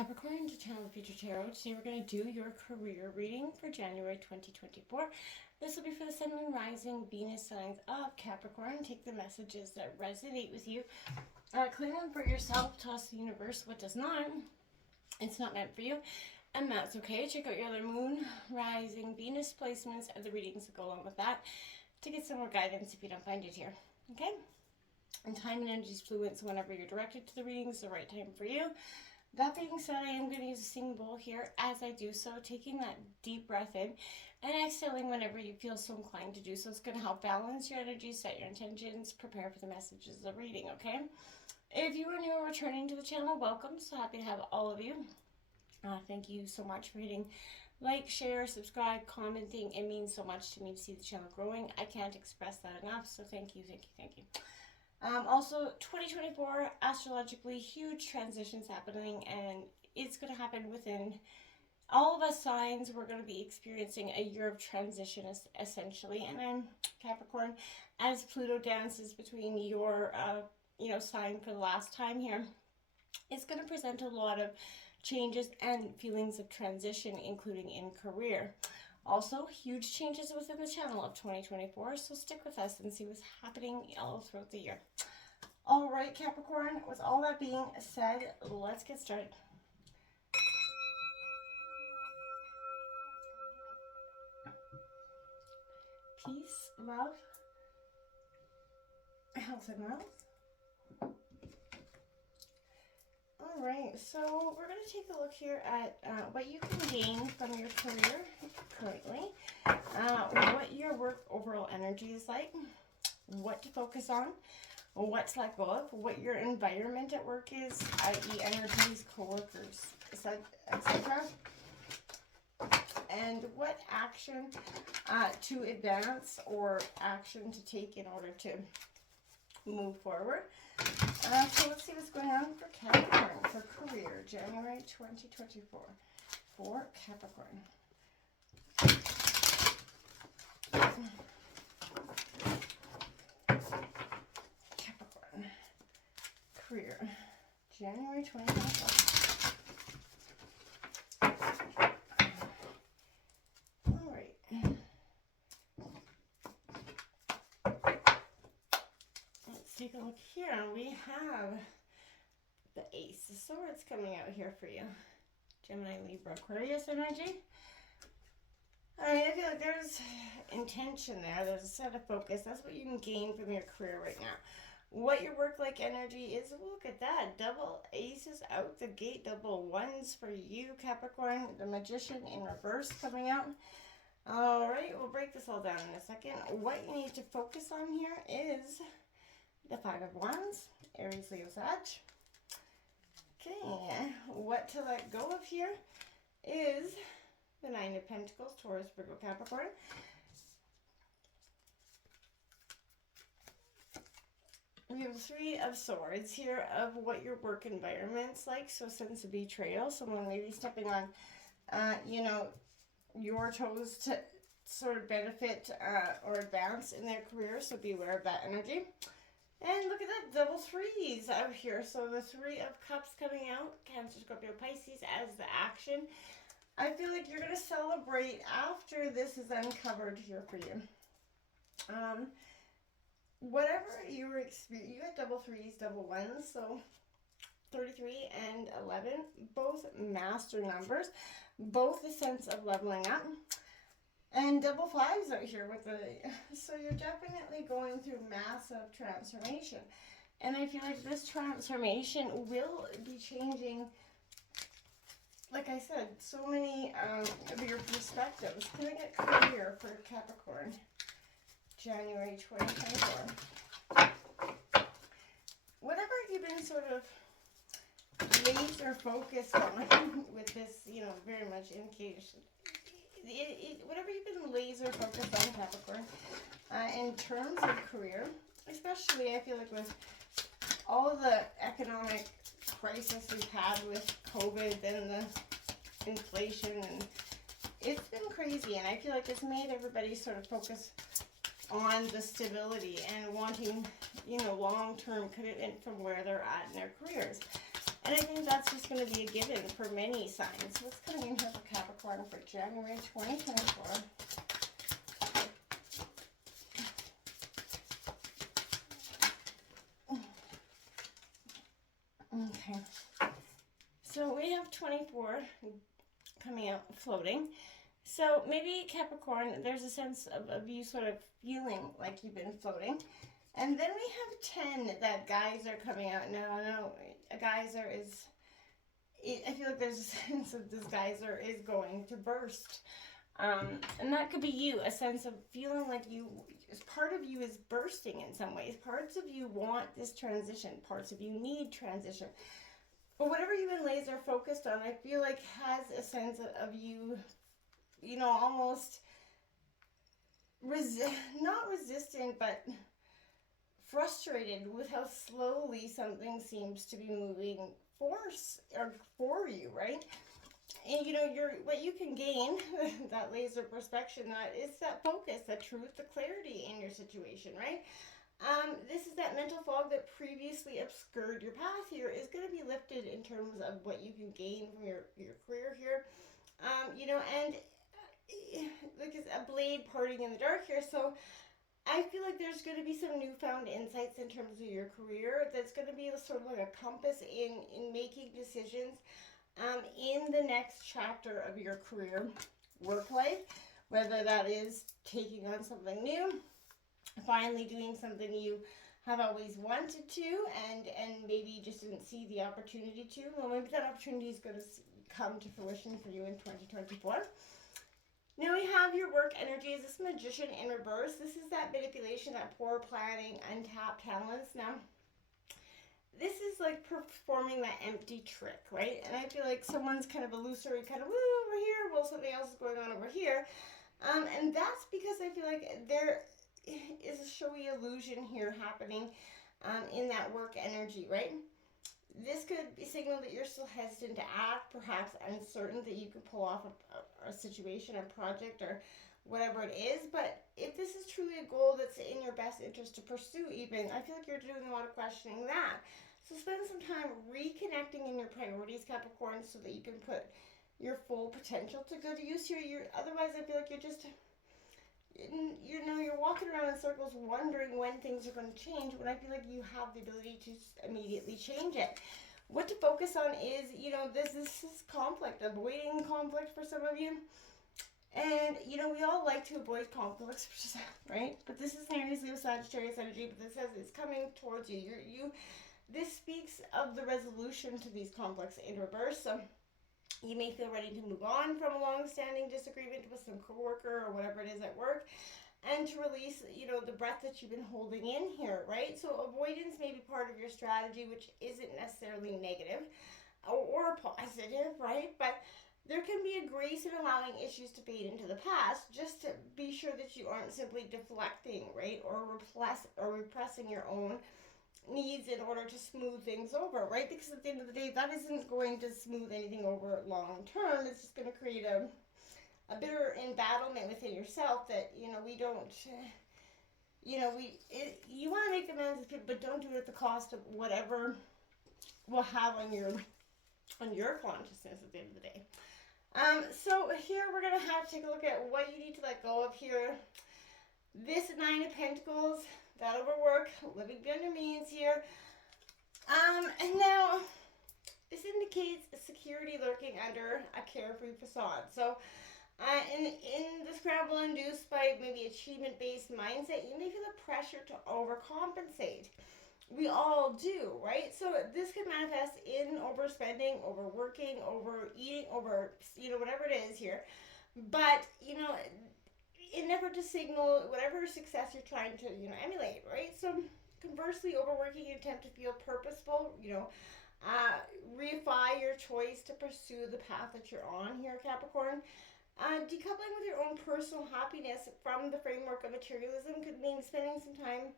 Capricorn to Channel Future Tarot. Today we're going to do your career reading for January 2024. This will be for the Sun, Moon, Rising, Venus signs of Capricorn. Take the messages that resonate with you. Claim them for yourself. Toss the universe what does not. It's not meant for you, and that's okay. Check out your other Moon, Rising, Venus placements and the readings that go along with that to get some more guidance if you don't find it here. Okay? And time and energy is fluid, so whenever you're directed to the readings, it's the right time for you. That being said, I am going to use a singing bowl here as I do so, taking that deep breath in and exhaling whenever you feel so inclined to do so. It's going to help balance your energy, set your intentions, prepare for the messages of the reading, okay? If you are new or returning to the channel, welcome. So happy to have all of you. Thank you so much for hitting like, share, subscribe, commenting. It means so much to me to see the channel growing. I can't express that enough, so thank you, thank you, thank you. Also, 2024, astrologically, huge transitions happening, and it's going to happen within all of us signs. We're going to be experiencing a year of transition, essentially, and then Capricorn, as Pluto dances between your, sign for the last time here, it's going to present a lot of changes and feelings of transition, including in career. Also, huge changes within the channel of 2024, so stick with us and see what's happening all throughout the year. All right, Capricorn, with all that being said, let's get started. Peace, love, health, and wealth. All right, so we're going to take a look here at what you can gain from your career currently, what your work overall energy is like, what to focus on, what to let go of, what your environment at work is, i.e. energies, co-workers, etc. And what action to advance or action to take in order to move forward. So let's see what's going on for Capricorn for career, January 2024 for Capricorn. Capricorn, career, January 2024. All right. Let's take a look here. We have the Ace of Swords coming out here for you. Gemini, Libra, Aquarius energy. I feel like there's intention there. There's a set of focus. That's what you can gain from your career right now. What your work-like energy is, look at that. Double aces out the gate. Double ones for you, Capricorn. The Magician in reverse coming out. All right, we'll break this all down in a second. What you need to focus on here is the Five of Wands, Aries, Leo, Sag. Okay, what to let go of here is the Nine of Pentacles, Taurus, Virgo, Capricorn. We have Three of Swords here of what your work environment's like. So a sense of betrayal. Someone maybe stepping on, your toes to sort of benefit or advance in their career. So be aware of that energy. And look at that, double threes out here. So the Three of Cups coming out, Cancer, Scorpio, Pisces as the action. I feel like you're going to celebrate after this is uncovered here for you. Whatever you were experiencing, you had double threes, double ones, so 33 and 11, both master numbers, both a sense of leveling up. And double fives out here with the, so you're definitely going through massive transformation. And I feel like this transformation will be changing, like I said, so many of your perspectives. Can I get career for Capricorn, January 2024? Whatever you've been sort of laser focused on with this, very much indication. Whatever you've been laser focused on, Capricorn, in terms of career, especially I feel like with all the economic crisis we've had with COVID and the inflation, and it's been crazy, and I feel like it's made everybody sort of focus on the stability and wanting, long-term commitment from where they're at in their careers. And I think that's just going to be a given for many signs. What's coming in here for Capricorn for January 2024? Okay. So we have 24 coming out floating. So maybe Capricorn, there's a sense of you sort of feeling like you've been floating. And then we have 10 that geyser coming out. No, a geyser is, I feel like there's a sense of this geyser is going to burst. And that could be you, a sense of feeling like you, part of you is bursting in some ways. Parts of you want this transition. Parts of you need transition. But whatever you've been laser focused on, I feel like has a sense of you, you know, almost not resistant, but frustrated with how slowly something seems to be moving for you, right? And you know, what you can gain, that laser perspection, that is that focus, that truth, the clarity in your situation, right? This is that mental fog that previously obscured your path here is going to be lifted in terms of what you can gain from your career here. You know, and like it's a blade parting in the dark here, so I feel like there's going to be some newfound insights in terms of your career that's going to be sort of like a compass in making decisions in the next chapter of your career work life, whether that is taking on something new, finally doing something you have always wanted to and maybe just didn't see the opportunity to. Well, maybe that opportunity is going to come to fruition for you in 2024. Now we have your work energy as this Magician in reverse. This is that manipulation, that poor planning, untapped talents. Now, this is like performing that empty trick, right? And I feel like someone's kind of illusory, kind of woo over here, while something else is going on over here. And that's because I feel like there is a showy illusion here happening in that work energy, right? This could be signal that you're still hesitant to act, perhaps uncertain that you can pull off a situation, a project, or whatever it is. But if this is truly a goal that's in your best interest to pursue even, I feel like you're doing a lot of questioning that. So spend some time reconnecting in your priorities, Capricorn, so that you can put your full potential to good use here. Otherwise, I feel like you're just, you know, you're walking around in circles wondering when things are going to change, when I feel like you have the ability to immediately change it. What to focus on is, you know, this is conflict, avoiding conflict for some of you. And, you know, we all like to avoid conflicts, right? But this is an Aries, Leo, Sagittarius energy, but this says it's coming towards you. This speaks of the resolution to these conflicts in reverse. So you may feel ready to move on from a long-standing disagreement with some coworker or whatever it is at work, and to release, you know, the breath that you've been holding in here, right? So avoidance may be part of your strategy, which isn't necessarily negative or positive, right? But there can be a grace in allowing issues to fade into the past, just to be sure that you aren't simply deflecting, right? Or repressing your own needs in order to smooth things over, right? Because at the end of the day, that isn't going to smooth anything over long term. It's just going to create a bitter embattlement within yourself that, you know, we don't, you know, you want to make amends, but don't do it at the cost of whatever will have on your consciousness at the end of the day. So here we're going to have to take a look at what you need to let go of here. This Nine of Pentacles, that overwork, living beyond your means here. And now, this indicates security lurking under a carefree facade. So, in the scramble induced by maybe achievement-based mindset, you may feel the pressure to overcompensate. We all do, right? So this can manifest in overspending, overworking, overeating, you know, whatever it is here. But, you know, in an effort to signal whatever success you're trying to, you know, emulate, right? So conversely, overworking you attempt to feel purposeful, you know, reify your choice to pursue the path that you're on here, Capricorn. Decoupling with your own personal happiness from the framework of materialism could mean spending some time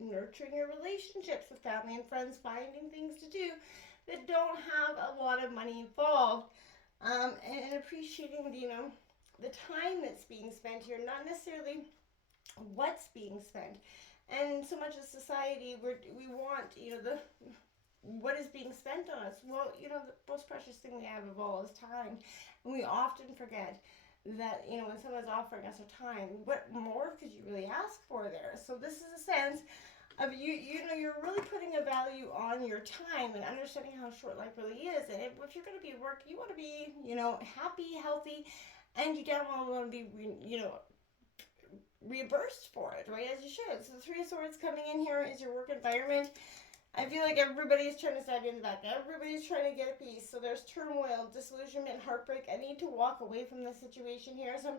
nurturing your relationships with family and friends, finding things to do that don't have a lot of money involved, and appreciating, you know, the time that's being spent here, not necessarily what's being spent. And so much as society, we want, you know, what is being spent on us? Well, you know, the most precious thing we have of all is time. And we often forget that, you know, when someone's offering us their time, what more could you really ask for there? So this is a sense of you know, you're really putting a value on your time and understanding how short life really is. And if you're going to be at work, you want to be, you know, happy, healthy, and you damn well want to be, you know, reimbursed for it, right? As you should. So the Three of Swords coming in here is your work environment. I feel like everybody's trying to stab you in the back. Everybody's trying to get a piece. So there's turmoil, disillusionment, heartbreak. I need to walk away from this situation here. So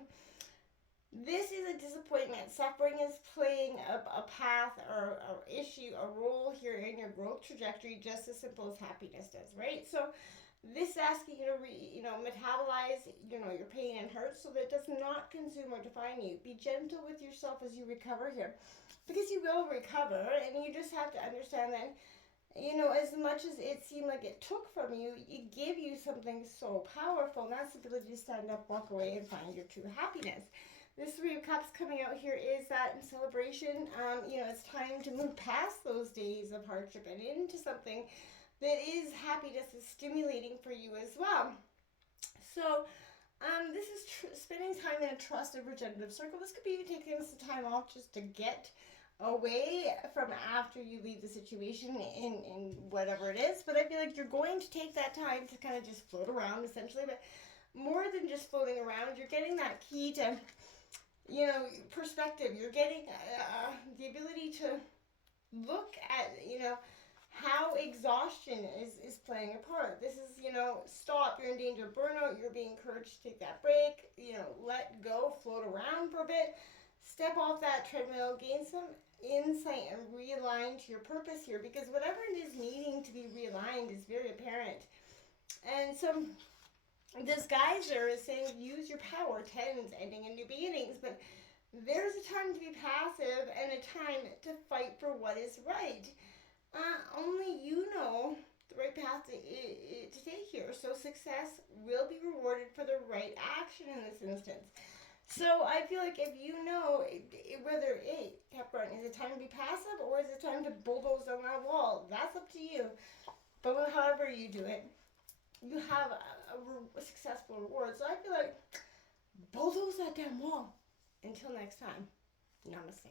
this is a disappointment. Suffering is playing a path or issue, a role here in your growth trajectory, just as simple as happiness does, right? So this is asking you to metabolize, you know, your pain and hurt so that it does not consume or define you. Be gentle with yourself as you recover here, because you will recover, and you just have to understand that, you know, as much as it seemed like it took from you, it gave you something so powerful, and that's the ability to stand up, walk away, and find your true happiness. This Three of Cups coming out here is that in celebration. You know, it's time to move past those days of hardship and into something that is happiness, is stimulating for you as well. So, this is spending time in a trusted regenerative circle. This could be you taking some time off just to get away from after you leave the situation in whatever it is. But I feel like you're going to take that time to kind of just float around, essentially. But more than just floating around, you're getting that key to, you know, perspective. You're getting the ability to look at, you know, how exhaustion is playing a part. This is, you know, stop, you're in danger of burnout, you're being encouraged to take that break, you know, let go, float around for a bit, step off that treadmill, gain some insight and realign to your purpose here, because whatever it is needing to be realigned is very apparent. And so this geyser is saying use your power, tens, ending in new beginnings, but there's a time to be passive and a time to fight for what is right. Only you know the right path to take here. So success will be rewarded for the right action in this instance. So I feel like if you know whether, hey, Capricorn, is it time to be passive or is it time to bulldoze on that wall? That's up to you. But however you do it, you have a successful reward. So I feel like bulldoze that damn wall. Until next time, namaste.